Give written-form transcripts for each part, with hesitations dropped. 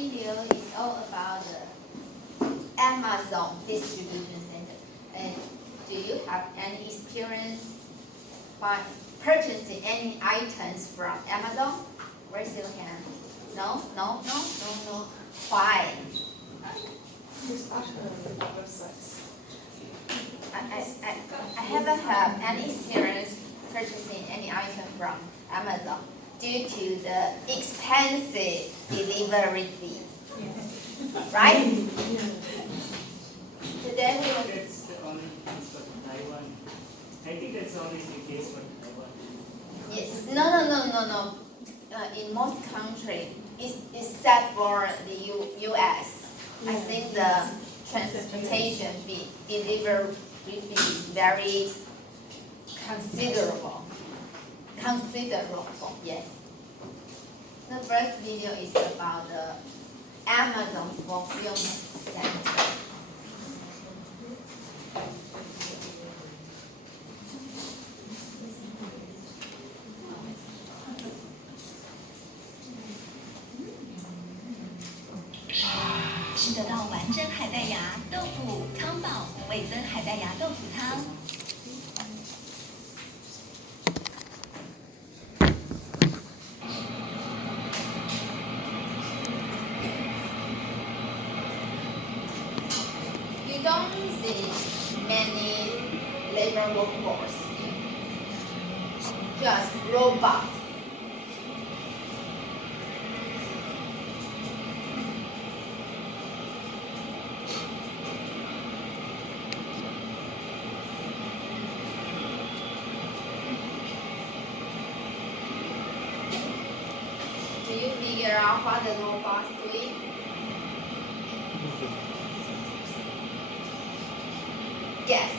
video is all about the Amazon distribution center. And do you have any experience by purchasing any items from Amazon? Raise your hand. No, no, no, no, no. Why? I haven't had any experience purchasing any item from Amazon due to the expensive delivery fee. Right? Today we will. That's the only case for Taiwan. I think that's only the case for Taiwan. Yes. No. In most countries, it's set for the U.S. I think the transportation fee, delivery fee is very considerable. Yes. The first video is about the Amazon fulfillment center.吃得到完整海带芽豆腐汤宝味增海带芽豆腐汤。You don't see many labor workforce, just robots. Do you figure out what the robots doing? Yes.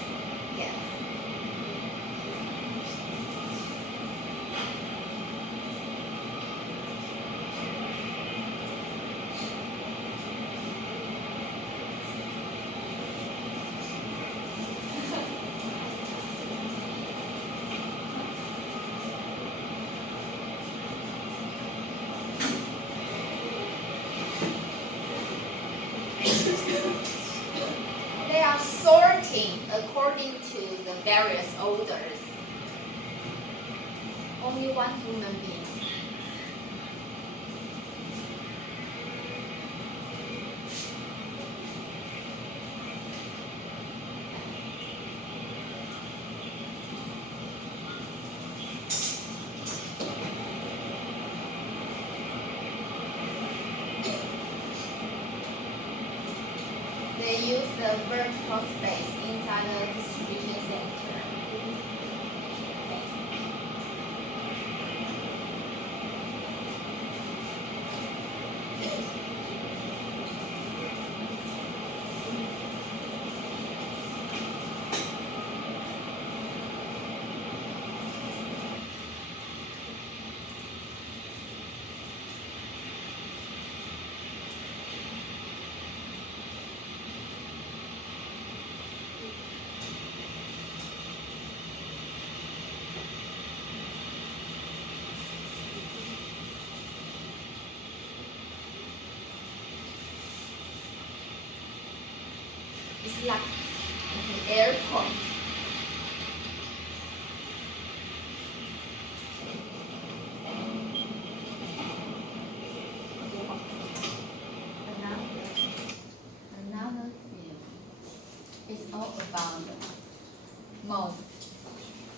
They are sorting according to the various orders. Only one human being. They use the vertical space inside the distribution center. It's like an airport. Another view is all about the most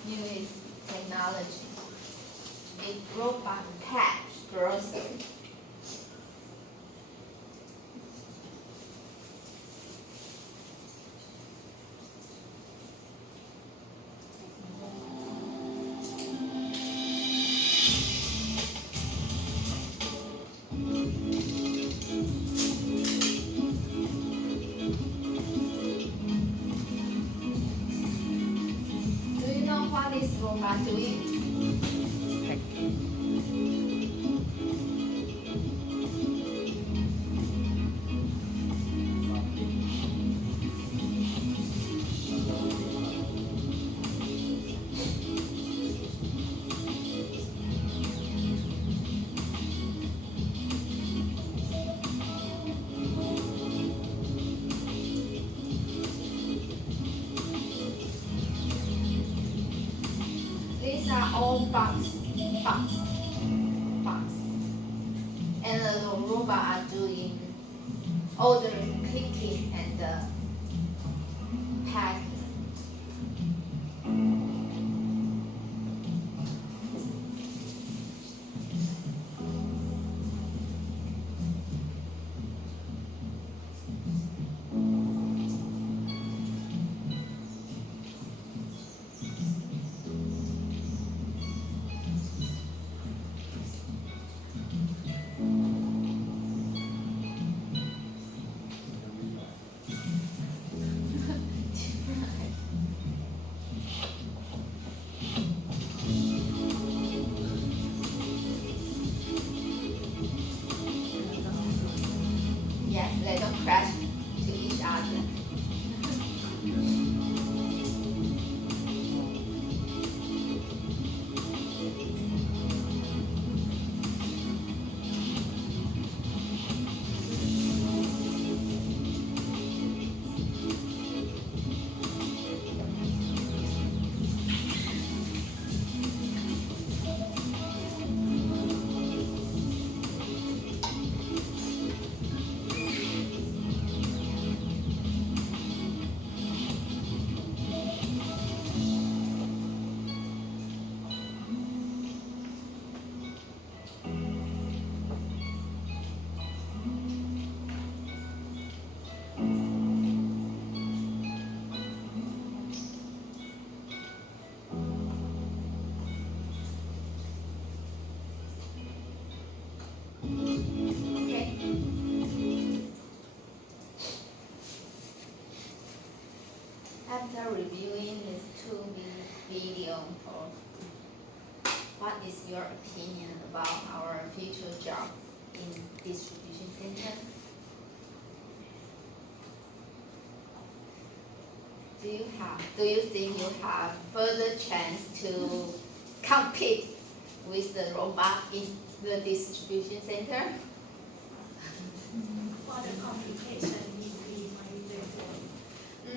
newest technology. It's robot pack groceries. Do you know what this robot doing? These are all box. And the robot are doing ordering, clicking, and packing. Yes, they don't crash to each other. Okay. After reviewing this 2-minute video, what is your opinion about our future job in distribution center? Do you think you have further chance to compete with the robot in the distribution center? For the complication increase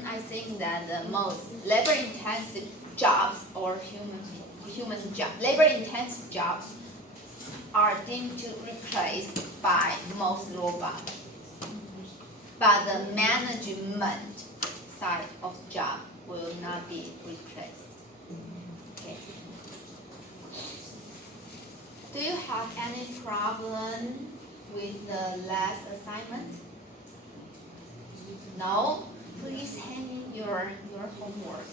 my I think that the most labor-intensive jobs or labor-intensive jobs are deemed to replace by most robots. But the management side of job will not be replaced. Okay. Do you have any problem with the last assignment? No? Please hand in your homework.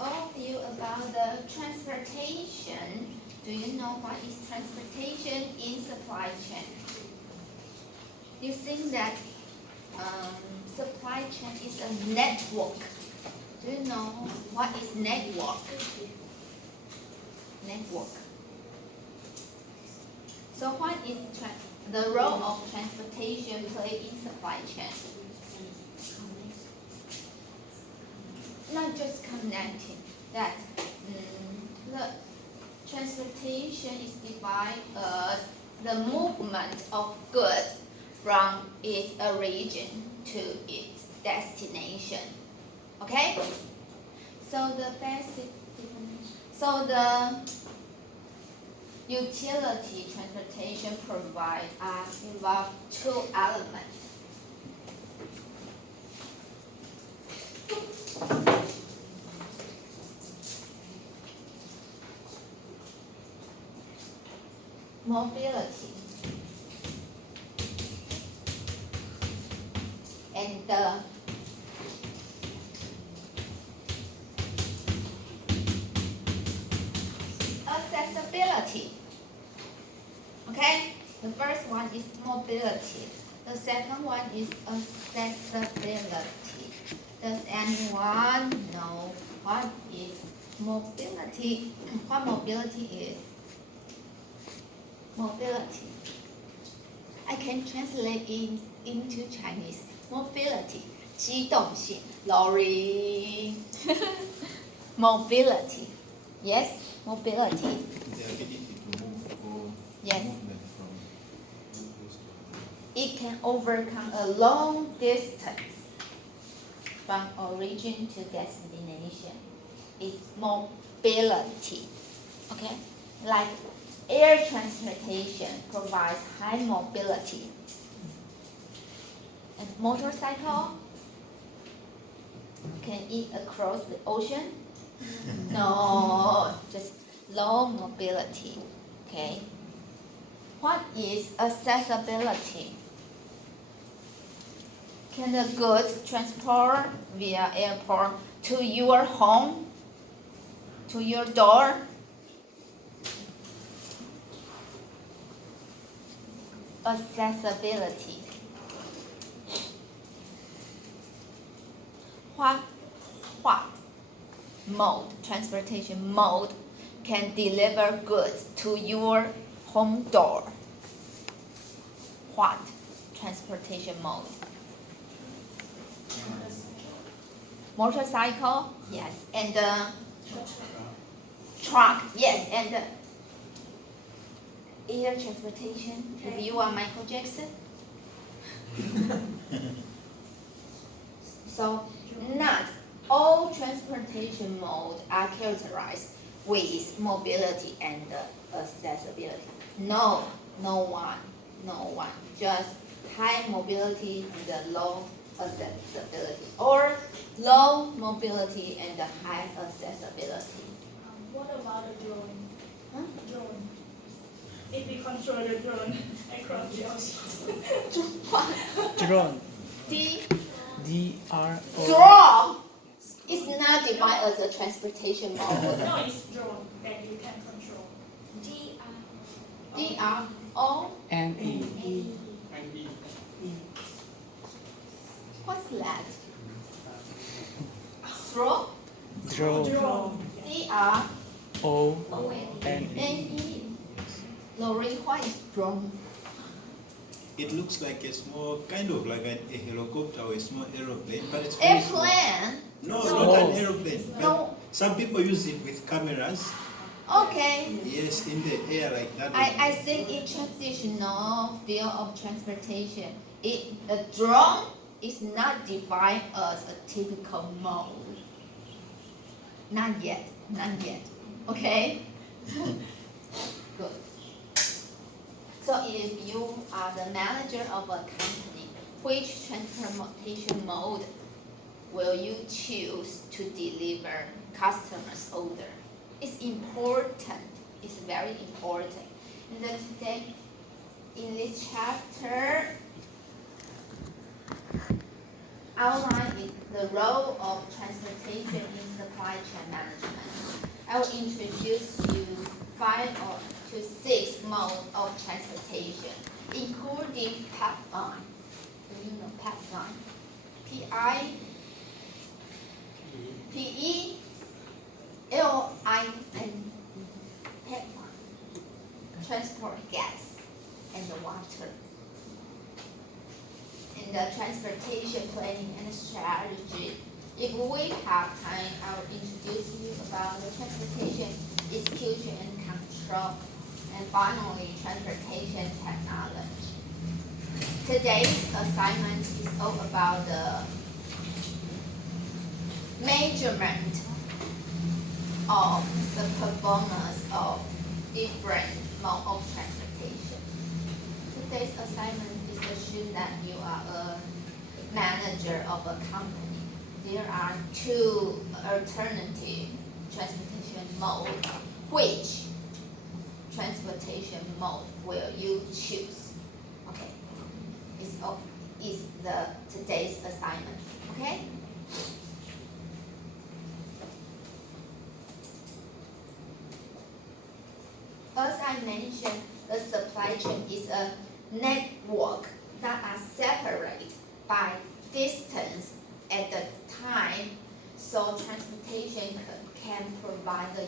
All of you about the transportation. Do you know what is transportation in supply chain? You think that supply chain is a network. Do you know what is network? Network. So what is the role of transportation played in supply chain? Not just connecting. That the transportation is defined as the movement of goods from its origin to its destination. Okay? So the basic definition. So the utility transportation provide involve two elements. Mobility and accessibility. Okay, the first one is mobility. The second one is accessibility. Does anyone know what is mobility? What mobility is? Mobility. I can translate it into Chinese. Mobility. 机动性 Lorry. Mobility. Yes, mobility. The ability to move or Yes. movement from one place to It can overcome a long distance from origin to destination. It's mobility. Okay? Like air transportation provides high mobility. And motorcycle can it across the ocean? No, just low mobility. Okay? What is accessibility? Can the goods transport via airport to your home, to your door? Accessibility. What mode, transportation mode, can deliver goods to your home door? What transportation mode? Motorcycle, yes, and truck, yes, and air transportation. If you are Michael Jackson, so not all transportation modes are characterized with mobility and accessibility. No one. Just high mobility and low accessibility, or low mobility and high accessibility. What about a drone? Huh? Drone. If we control the drone across the ocean. Drone. D D-R-O. drone is not defined as a transportation mode. No, it's drone that you can control. D-R-O. N-E. What's that? Drone. Drone. Drone. D-R-O-N-E. O-N-E. Lorraine, what is drone? It looks like a small, kind of like a helicopter or a small aeroplane, but it's very small. Airplane. No, No. not an aeroplane. But No. some people use it with cameras. Okay. Yes, in the air like that. I think in traditional field of transportation, a drone is not defined as a typical mode. Not yet. Okay? Good. So if you are the manager of a company, which transportation mode will you choose to deliver customers' order? It's important. It's very important. And then today, in this chapter, outline is the role of transportation in supply chain management. I will introduce you 5 to 6 modes of transportation, including pipeline. Do you know pipeline? P-I, P-E, L-I-N, pipeline. Transport gas and the water. In the transportation planning and strategy, if we have time, I will introduce you about the transportation execution and control, and finally, transportation technology. Today's assignment is all about the measurement of the performance of different modes of transportation. Today's assignment is assume that you are a manager of a company. There are 2 alternative transportation modes. Which transportation mode will you choose? Okay, is the today's assignment. Okay. As I mentioned, the supply chain is a network that are separate by distance at the time, so transportation can provide the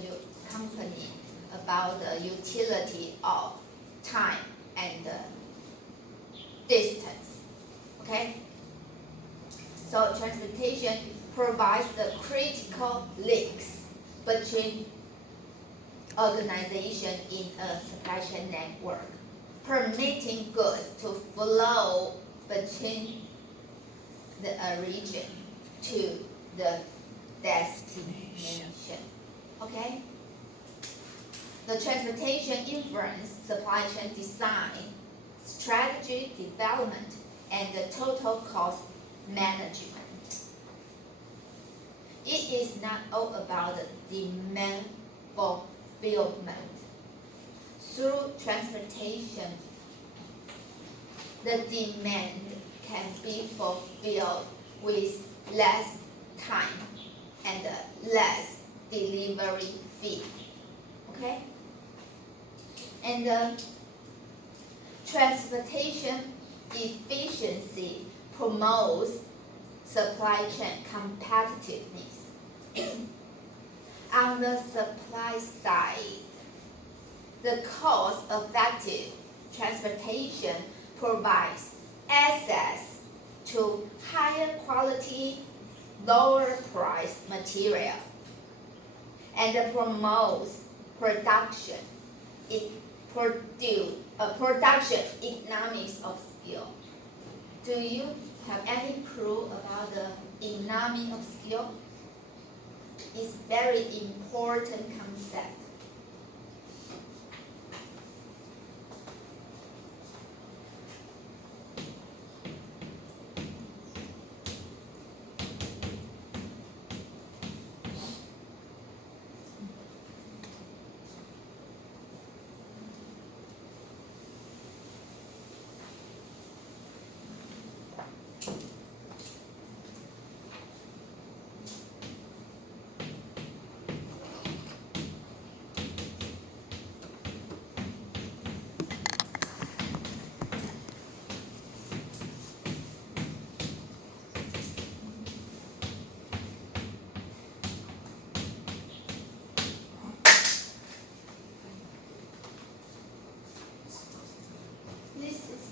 company about the utility of time and distance. Okay? So transportation provides the critical links between organization in a supply chain network, permitting goods to flow between the region to the destination. Okay? The transportation influence supply chain design, strategy development, and the total cost management. It is not all about the demand fulfillment. Through transportation, the demand can be fulfilled with less time and less delivery fee. Okay? And transportation efficiency promotes supply chain competitiveness. On the supply side, the cost-effective transportation provides access to higher quality, lower price material and promotes production economics of scale. Do you have any clue about the economy of scale? It's very important concept. This is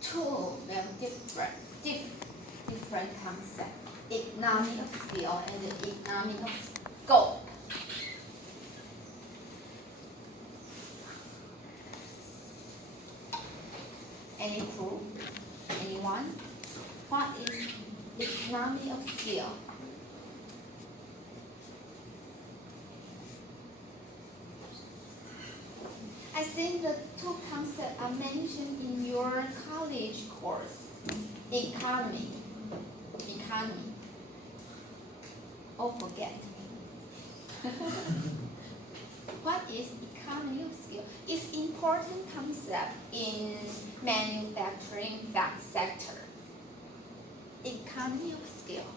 two very different concepts: economy of scale and the economy of scope. Any clue? Anyone? What is economy of scale? I think the two concepts are mentioned in your college course. Economy. Oh, forget. What is economy of scale? It's important concept in manufacturing sector. Economy of scale.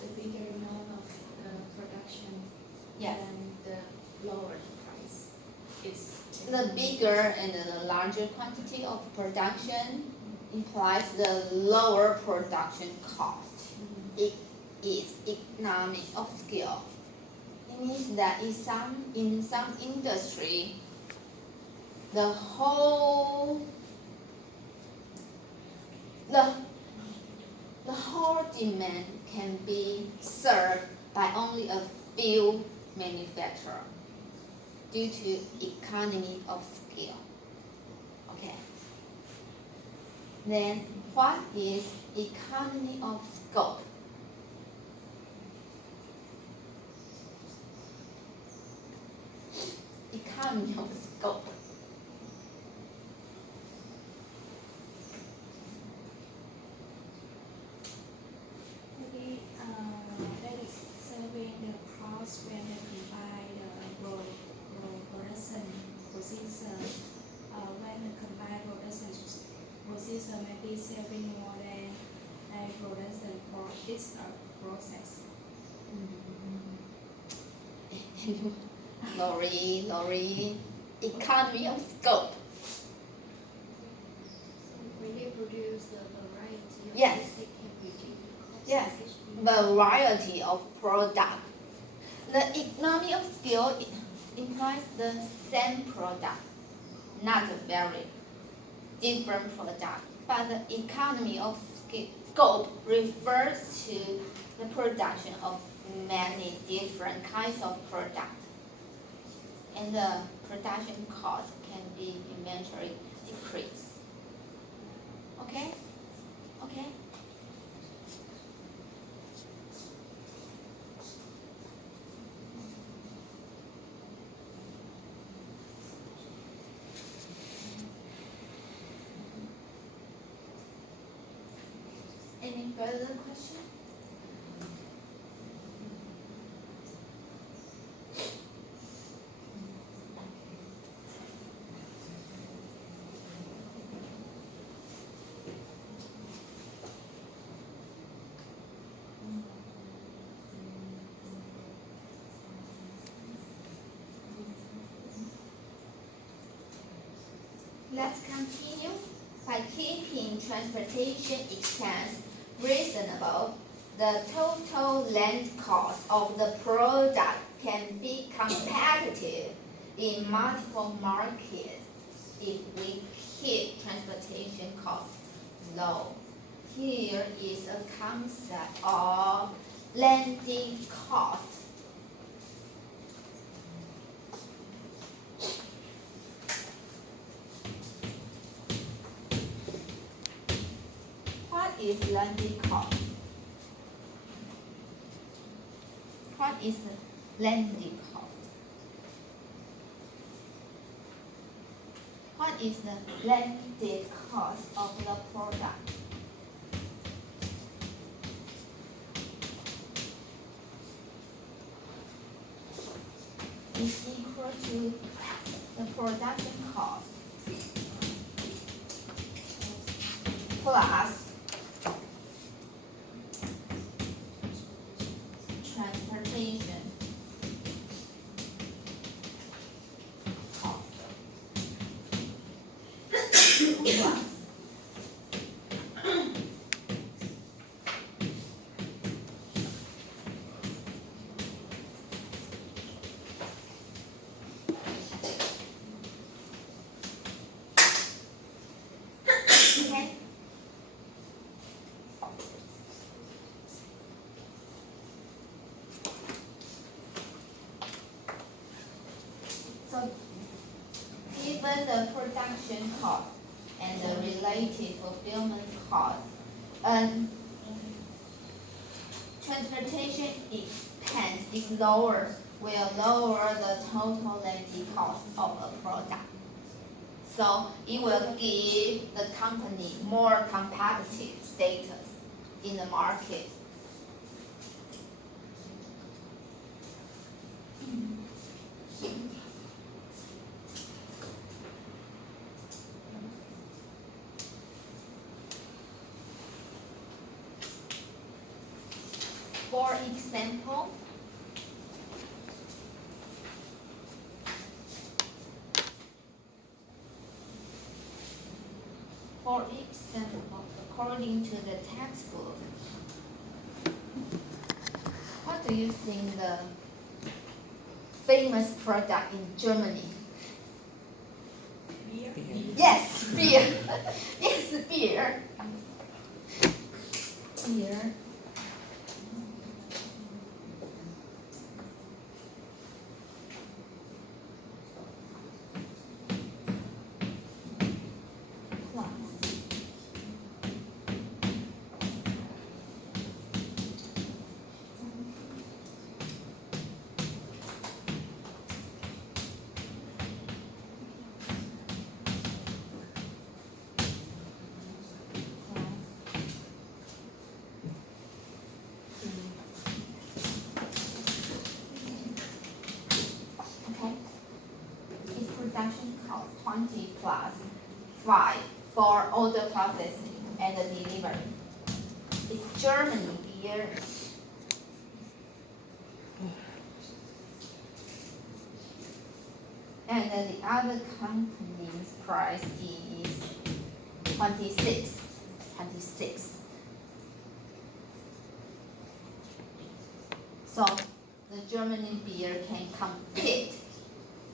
The bigger amount of production Yes. and the lower the price. It's The bigger and the larger quantity of production implies the lower production cost. It is economy of scale. It means that in some industry, the whole demand can be served by only a few manufacturers due to economy of scale. Okay. Then what is economy of scope? Economy of scope. maybe that is serving the cost when they combine the production procedure. When the combined production procedure may be saving more than a production for each process. Lori, economy of scope. variety of product. The economy of scale implies the same product, not very different product, but the economy of scope refers to the production of many different kinds of product, and the production cost can be eventually decreased. Okay? Okay? Any further question? Let's continue. By keeping transportation expense reasonable, the total land cost of the product can be competitive in multiple markets if we keep transportation costs low. Here is a concept of landing cost. What is landing cost? What is landing cost? What is the landed cost of the product? Is equal to the production cost plus transportation cost plus okay. So, given the production cost and the related fulfillment cost, transportation expense is lower, will lower the total landing cost of a product. So it will give the company more competitive status in the market. For example, according to the textbook, what do you think the famous product in Germany? Beer. Yes, beer. Yes, beer. Beer. Okay. Its production cost 20 plus 5 for order processing and the delivery. It's Germany beer. And then the other company's price is 26. so the German beer can compete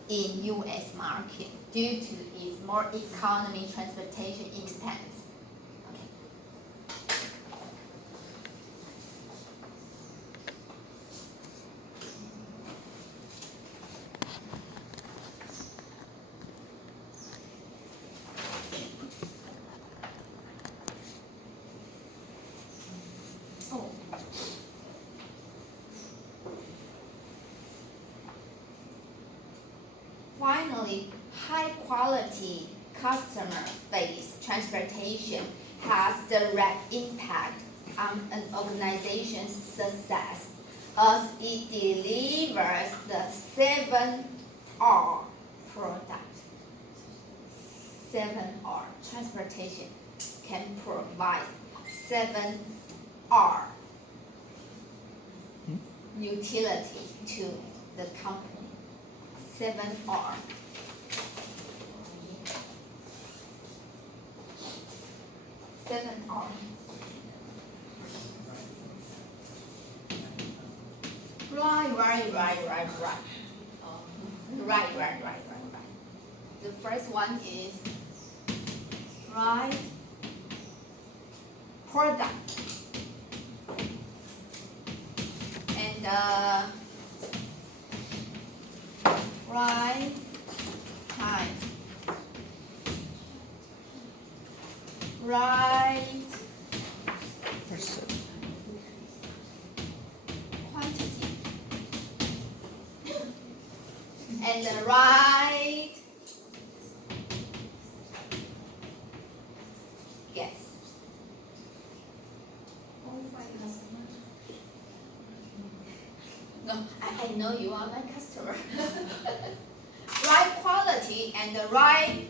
in U.S. market due to its more economy transportation expense. Okay. Oh. Finally, high quality customer-based transportation has direct impact on an organization's success as it delivers the 7R product. 7R transportation can provide 7R utility to the company. 7R. Right. The first one is right product. And right time. Right quantity. And the right yes. No, I know you are my customer. Right quality and the right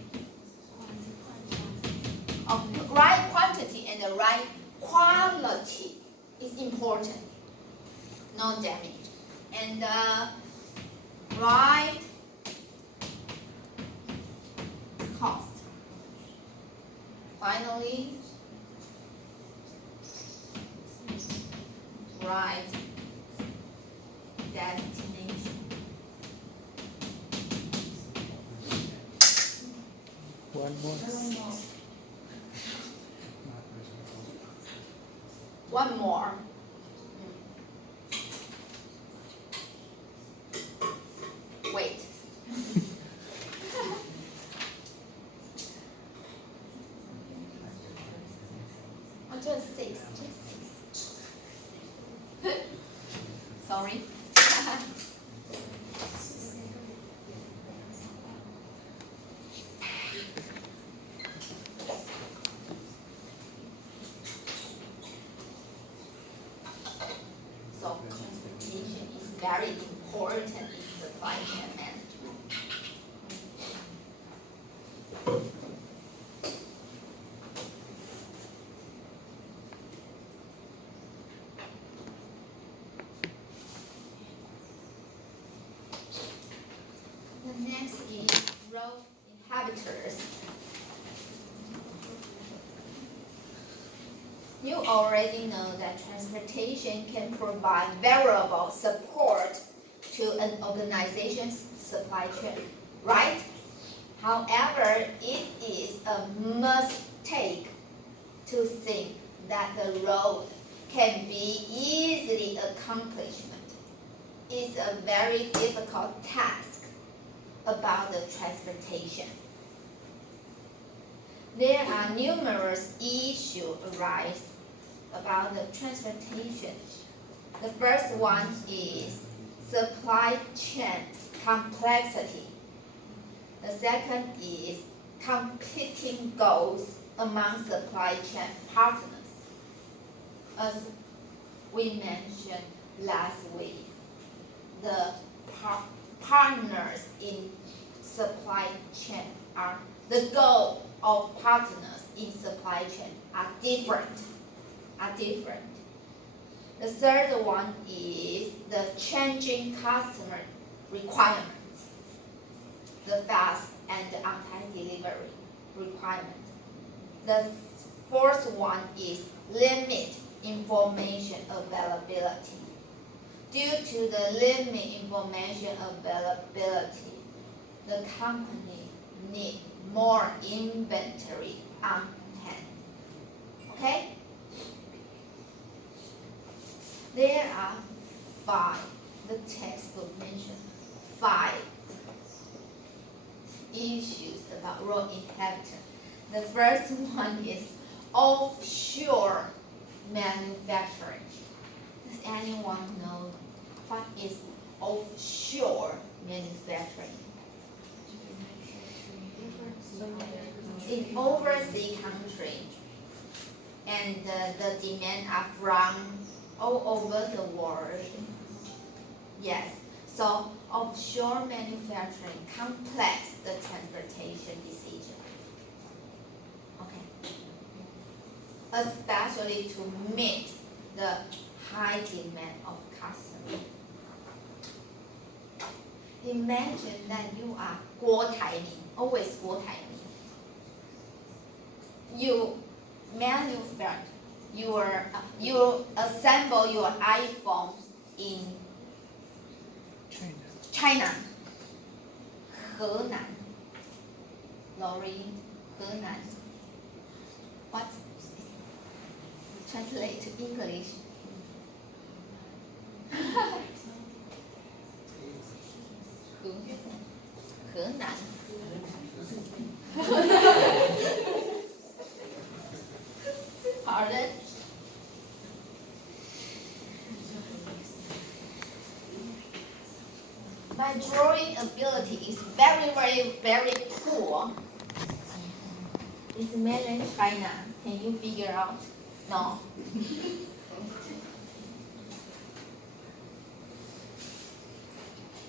right quantity and the right quality is important. No damage. And right cost. Finally, right destination. One more. Wait. Oh, just six. Sorry. So transportation is very important in supply chain management. The next is road inhabitants. You already know that transportation can provide valuable support to an organization's supply chain, right? However, it is a mistake to think that the road can be easily accomplished. It's a very difficult task about the transportation. There are numerous issues arise about the transportation. The first one is supply chain complexity. The second is competing goals among supply chain partners. As we mentioned last week, the partners in supply chain are the goal of partners in supply chain are different. The third one is the changing customer requirements, the fast and on-time delivery requirement. The fourth one is limit information availability. Due to the limited information availability, the company need more inventory on hand. Okay? There are 5, the textbook mentioned 5 issues about road inheritance. The first one is offshore manufacturing. Does anyone know what is offshore manufacturing? In overseas country, and the demand are from all over the world. Yes, so offshore manufacturing complex the transportation decision. Okay, especially to meet the high demand of customers. Imagine that you are 郭台铭, always 郭台铭. You manufacture you assemble your iPhone in China, 河南, Lori, 河南. What? Translate to English. 河南. Pardon? My drawing ability is very poor. It's mainland China. Can you figure out? No.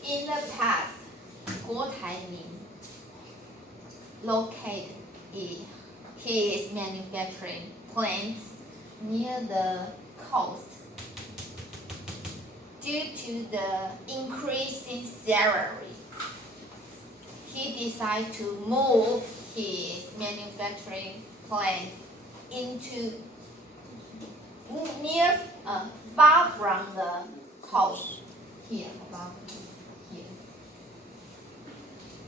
In the past, 郭台铭 located his manufacturing plants near the coast. Due to the increasing salary, he decided to move his manufacturing plant into near far from the coast. Here, about here.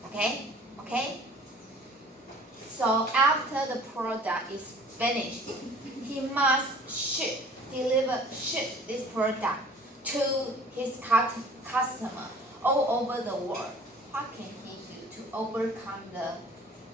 Okay? So after the product is finished, he must ship this product to his customer all over the world. What can he do to overcome the